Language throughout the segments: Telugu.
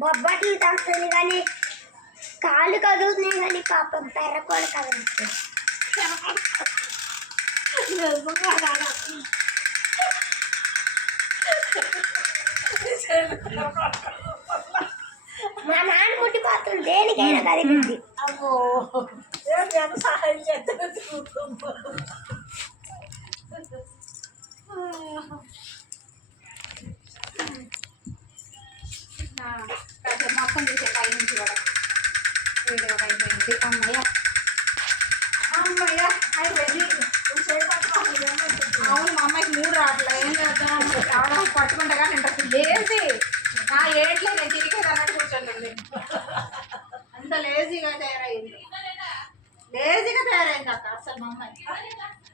బొబ్బట్లు తంతుంది కానీ కాళ్ళు కదుగుతున్నాయి కానీ పాపం పెర్ర కూడా కదులుతుంది. మా నాన్న ముట్టిపోతుంది దేనికైనా కదిలింది. అమ్మో సహాయం చేస్తాను. మొత్తం చూసే పై నుంచి కూడా వీడియో అయిపోయింది. అమ్మయ్య అమ్మయ్య అయిపోయింది. అవును, మా అమ్మాయికి 3 రావట్లే. ఏం చేద్దాం, రావడం పట్టుకుంటా కానీ ఇంట్రెస్ట్ లేజీ. నా ఏట్లే నేను తిరిగేది అన్నట్టు కూర్చోండి. అంత లేజీగా తయారైంది, లేజీగా తయారైంది అక్క. అసలు మా అమ్మాయి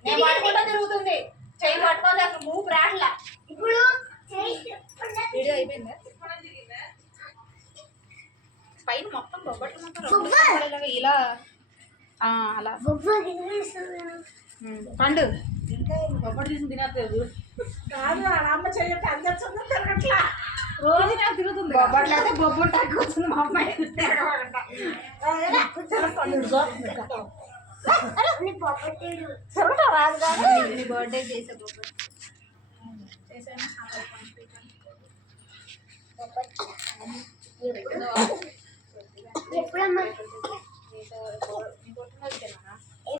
నేను పట్టుకుంటా తిరుగుతుంది, చెయ్యి పట్టుకోవాలి, అసలు మూపు రాట్లా. ఇప్పుడు వీడియో అయిపోయిందా? పైన మొత్తం బొబ్బట్లు మొత్తం ఇలా అలా పండు బొబ్బట్లు తీసి తినట్లేదు కాదు. అమ్మ చెయ్యట్టు అందరు తిరగట్లా, రోజు నాకు తిరుగుతుంది. బొబ్బట్లు అయితే బొబ్బట్లు కూర్చుంది మా అమ్మాయి. తిరగటం రాదు కానీ నీ బర్త్డే చేసే బొబ్బట్లు చేసాను.